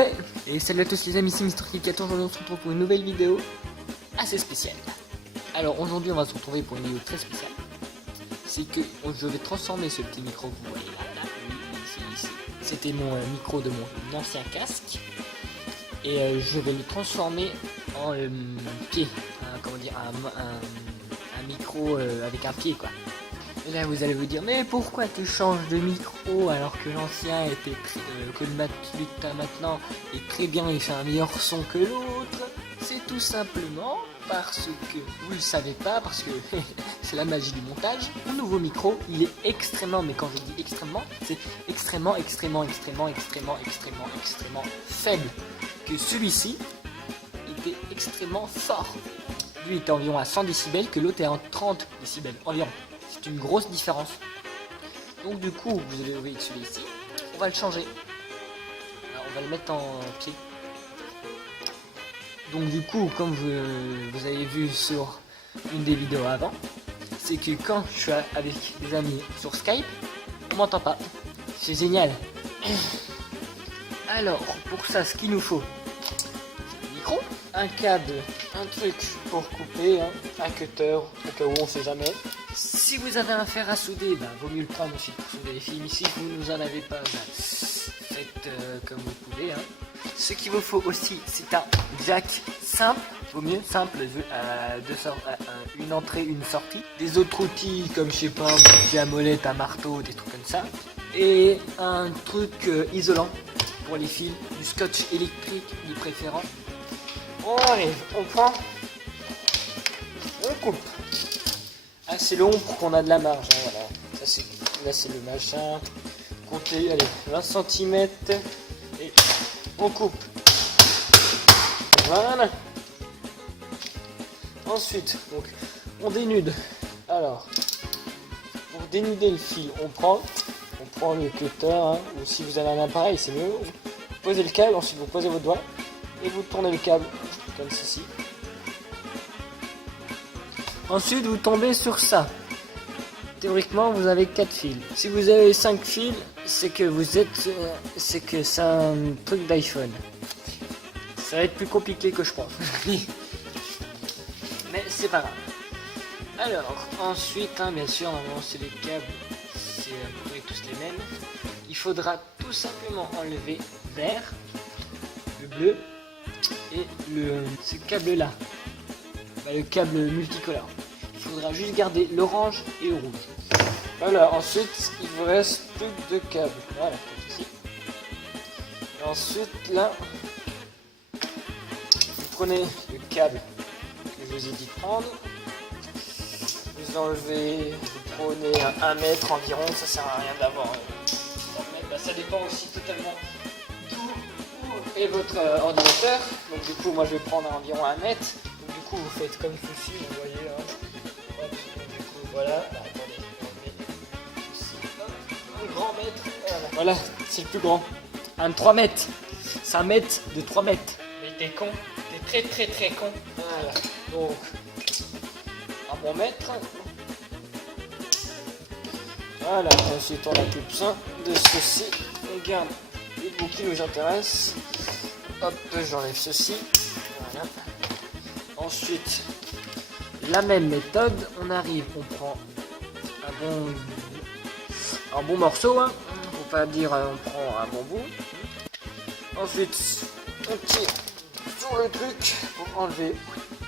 plaît. Et salut à tous les amis, c'est MrKit14, aujourd'hui on se retrouve pour une nouvelle vidéo assez spéciale. Alors aujourd'hui on va se retrouver pour une vidéo très spéciale. C'est que je vais transformer ce petit micro que vous voyez là, oui, c'était mon micro de mon ancien casque. Et je vais le transformer en pied, comment dire, un micro avec un pied quoi. Et là vous allez vous dire, mais pourquoi tu changes de micro alors que l'ancien était que celui que tu as maintenant est très bien et fait un meilleur son que l'autre? C'est tout simplement parce que vous le savez pas, parce que c'est la magie du montage. Mon nouveau micro, il est extrêmement, mais quand je dis extrêmement, c'est extrêmement faible. Que celui-ci était extrêmement fort. Lui était environ à 100 décibels, que l'autre est en 30 décibels environ. C'est une grosse différence. Donc du coup, vous allez voir celui-ci, on va le changer. Alors, on va le mettre en pied. Donc du coup, comme vous avez vu sur une des vidéos avant, c'est que quand je suis avec des amis sur Skype, on m'entend pas. C'est génial. Alors, pour ça, ce qu'il nous faut, c'est un micro, un câble, un truc pour couper, un cutter, au cas où on sait jamais. Si vous avez un fer à souder, vaut mieux le prendre aussi pour souder les fils. Mais si vous n'en avez pas, faites comme vous pouvez. Ce qu'il vous faut aussi, c'est un jack simple, vaut mieux simple, une entrée, une sortie. Des autres outils comme je sais pas, un petit à molette, un marteau, des trucs comme ça. Et un truc isolant pour les fils, du scotch électrique de préférence. On arrive, on prend, on coupe. Assez long pour qu'on a de la marge, voilà. Là c'est le machin. Comptez, allez, 20 cm et on coupe. Voilà. Ensuite, donc, on dénude. Alors, pour dénuder le fil, on prend le cutter, ou si vous avez un appareil, c'est mieux. Vous posez le câble, ensuite vous posez votre doigt et vous tournez le câble comme ceci. Ensuite, vous tombez sur ça. Théoriquement, vous avez 4 fils. Si vous avez 5 fils, c'est que c'est un truc d'iPhone. Ça va être plus compliqué que je pense. Mais c'est pas grave. Alors, ensuite, bien sûr, normalement, c'est les câbles. C'est à peu près tous les mêmes. Il faudra tout simplement enlever le vert, le bleu et ce câble-là. Le câble multicolore. Il faudra juste garder l'orange et le rouge. Voilà, ensuite il vous reste plus que 2 câbles. Voilà, comme ici. Et ensuite là, vous prenez le câble que je vous ai dit de prendre. Vous enlevez, vous prenez 1 mètre environ, ça sert à rien d'avoir 1 mètre. Ça dépend aussi totalement d'où est votre ordinateur. Donc du coup moi je vais prendre environ 1 mètre. Donc du coup vous faites comme ceci, vous voyez là. Du coup voilà, attendez, un grand mètre, voilà, c'est le plus grand, un 3 mètres, c'est un mètre de 3 mètres, mais t'es con, t'es très con, voilà, donc, un bon mètre, voilà, ensuite on a plus besoin de ceci, on garde les bouts qui nous intéressent, hop, j'enlève ceci, voilà, ensuite, la même méthode, on arrive, on prend un bon morceau, faut pas dire on prend un bon bout. Ensuite, on tire sur le truc pour enlever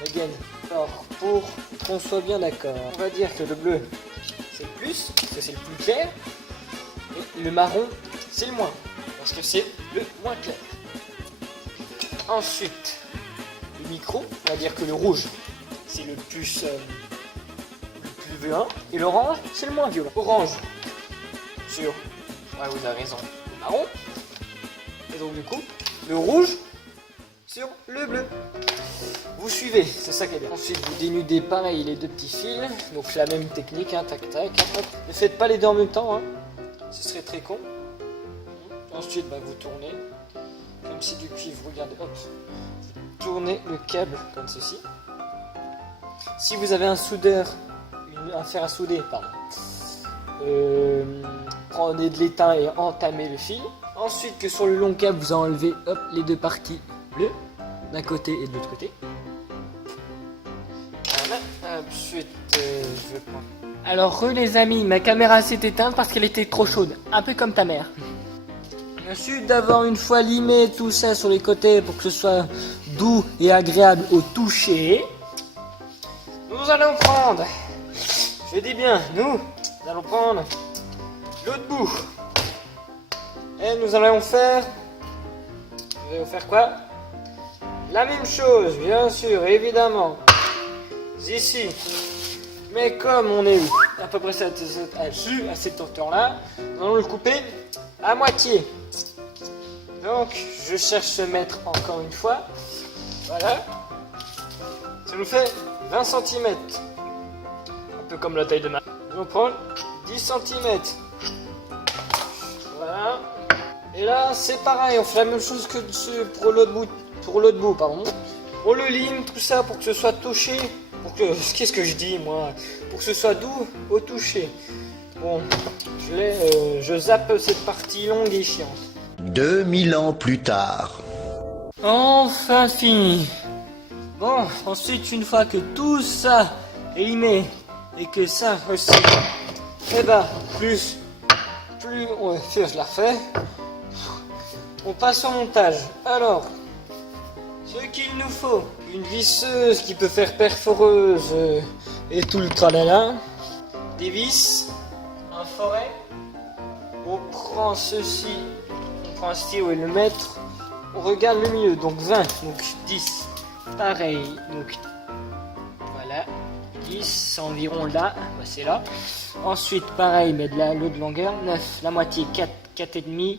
la gaine. Alors, pour qu'on soit bien d'accord, on va dire que le bleu c'est le plus, parce que c'est le plus clair, et le marron c'est le moins, parce que c'est le moins clair. Ensuite, le micro, on va dire que le rouge c'est le plus violent, et l'orange c'est le moins violent. Orange sur, ouais vous avez raison, le marron, et donc du coup le rouge sur le bleu. Vous suivez, c'est ça qui est bien. Ensuite vous dénudez pareil les 2 petits fils, donc la même technique, tac tac, hop. Ne faites pas les deux en même temps, ce serait très con. Ensuite vous tournez, comme si du cuivre, regardez, hop, vous tournez le câble comme ceci. Si vous avez un soudeur, un fer à souder, pardon, prenez de l'étain et entamez le fil. Ensuite que sur le long câble, vous enlevez hop, les deux parties bleues, d'un côté et de l'autre côté. Voilà, ensuite je prends. Alors les amis, ma caméra s'est éteinte parce qu'elle était trop chaude, un peu comme ta mère. Ensuite d'avoir une fois limé tout ça sur les côtés pour que ce soit doux et agréable au toucher, nous allons prendre, je dis bien, nous allons prendre l'autre bout. Et nous allons faire, quoi? La même chose, bien sûr, évidemment. Ici. Mais comme on est à peu près à cette hauteur-là, nous allons le couper à moitié. Donc, je cherche ce mètre encore une fois. Voilà. Ça nous fait 20 cm. Un peu comme la taille de ma. Nous allons prendre 10 cm. Voilà. Et là, c'est pareil, on fait la même chose que pour l'autre bout, pardon. On le lime, tout ça, pour que ce soit touché. Qu'est-ce que je dis, moi? Pour que ce soit doux au toucher. Bon, je zappe cette partie longue et chiante. 2000 ans plus tard. Enfin fini. Bon, ensuite, une fois que tout ça est limé, et que ça aussi, et bah, plus, ouais, je la refais. On passe au montage. Alors, ce qu'il nous faut, une visseuse qui peut faire perforeuse et tout le tralala, des vis, un forêt. On prend ceci, on prend un stylo et le mètre. On regarde le milieu, donc 20, donc 10. Pareil, donc voilà, 10, c'est environ là, bah c'est là. Ensuite, pareil, mais de l'autre longueur, 9, la moitié, 4,5.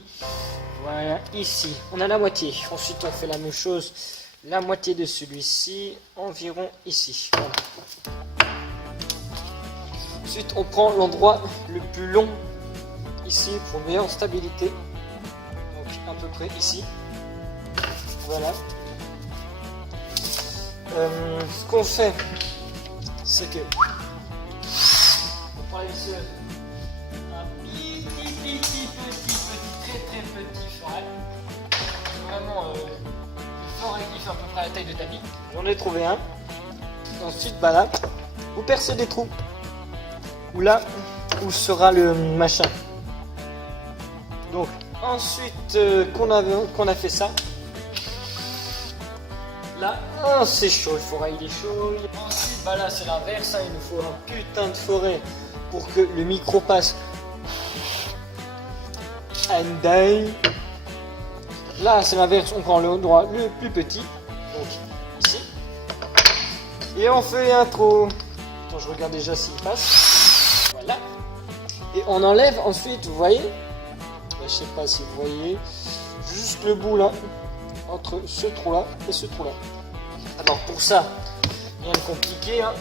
Voilà, ici, on a la moitié. Ensuite, on fait la même chose, la moitié de celui-ci, environ ici. Voilà. Ensuite, on prend l'endroit le plus long, ici, pour meilleure stabilité. Donc, à peu près ici. Voilà. Ce qu'on fait, c'est que on prend la visseuse, un petit, très petit forêt. Vraiment, le forêt qui fait à peu près la taille de ta bille. J'en ai trouvé un. Ensuite, bah là, vous percez des trous. Ou là, où sera le machin. Donc, ensuite qu'on a fait ça. Là, oh, c'est chaud, le forêt il est chaud. Ensuite, bah là c'est l'inverse, hein, il nous faut un putain de forêt pour que le micro passe. And then, là c'est l'inverse, on prend le droit le plus petit, donc ici. Et on fait un trou. Attends, je regarde déjà s'il passe. Voilà. Et on enlève ensuite, vous voyez, je sais pas si vous voyez, juste le bout là. Entre ce trou là et ce trou là. Alors pour ça, rien de compliqué, hein.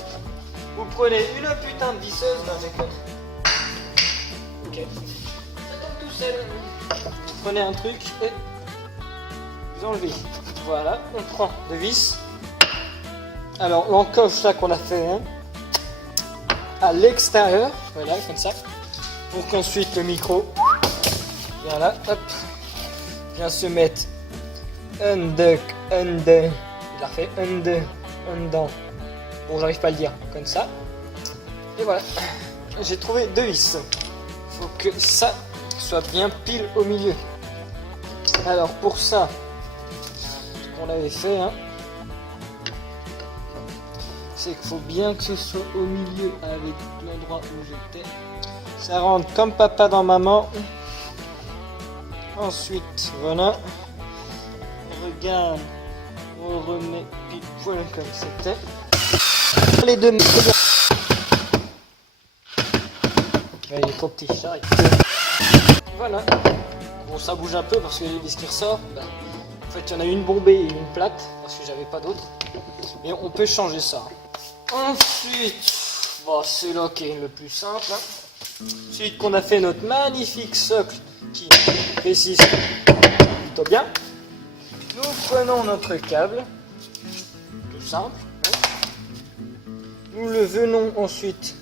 Vous prenez une putain de visseuse, ok. Ça tombe tout seul. Vous prenez un truc et vous enlevez. Voilà, on prend deux vis. Alors l'encoche là qu'on a fait, hein, à l'extérieur, voilà, comme ça, pour qu'ensuite le micro, voilà, hop, vient se mettre il a fait dedans. Bon, j'arrive pas à le dire comme ça. Et voilà, j'ai trouvé deux vis. Faut que ça soit bien pile au milieu. Alors pour ça, ce qu'on avait fait, hein, c'est qu'il faut bien que ce soit au milieu avec l'endroit où j'étais. Ça rentre comme papa dans maman. Ensuite, voilà. Regarde, on remet pile poil comme c'était. Les deux. Il est trop petit, j'arrête. Voilà. Bon, ça bouge un peu parce que les vis qui ressortent. Ben, en fait, il y en a une bombée et une plate parce que j'avais pas d'autres. Mais on peut changer ça. Ensuite, bon, c'est là qui est le plus simple. Hein. Ensuite, qu'on a fait notre magnifique socle qui résiste plutôt bien. Nous prenons notre câble, tout simple. Hein. Nous le venons ensuite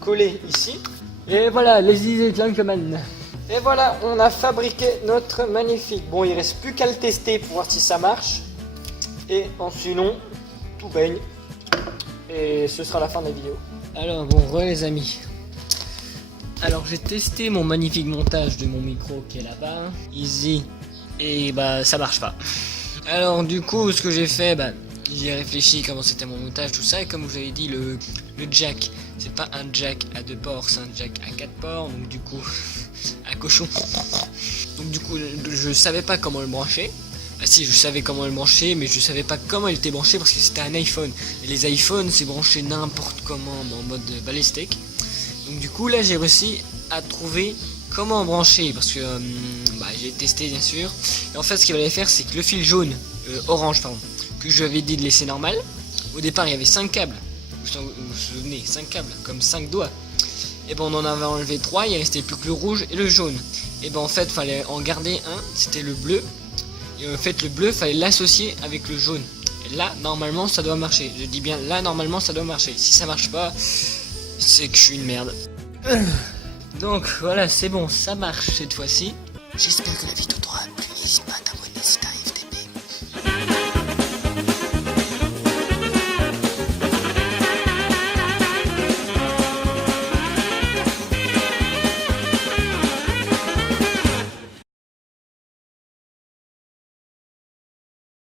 coller ici. Et voilà, les idées gentlemen. Et voilà, on a fabriqué notre magnifique. Bon, il reste plus qu'à le tester pour voir si ça marche. Et sinon, tout baigne. Et ce sera la fin de la vidéo. Alors bon, les amis. Alors j'ai testé mon magnifique montage de mon micro qui est là-bas. Easy. Et bah ça marche pas. Alors du coup, ce que j'ai fait, j'ai réfléchi comment c'était mon montage, tout ça. Et comme vous avez dit, le jack, c'est pas un jack à 2 ports, c'est un jack à 4 ports. Donc du coup, à cochon. Donc du coup, je savais pas comment le brancher. Ah si, je savais comment le brancher, mais je savais pas comment il était branché parce que c'était un iPhone. Et les iPhones, c'est branché n'importe comment, en mode ballistique. Donc du coup, là, j'ai réussi à trouver comment brancher parce que j'ai testé bien sûr. Et en fait, ce qu'il fallait faire, c'est que le fil jaune, orange pardon, que je lui avais dit de laisser normal. Au départ, il y avait 5 câbles. Vous vous souvenez, 5 câbles, comme 5 doigts. Et on en avait enlevé 3, il restait plus que le rouge et le jaune. Et en fait, fallait en garder un, c'était le bleu. Et en fait, le bleu, fallait l'associer avec le jaune. Et là, normalement, ça doit marcher. Je dis bien, là, normalement, ça doit marcher. Si ça marche pas, c'est que je suis une merde. Donc, voilà, c'est bon, ça marche cette fois-ci. J'espère que la vidéo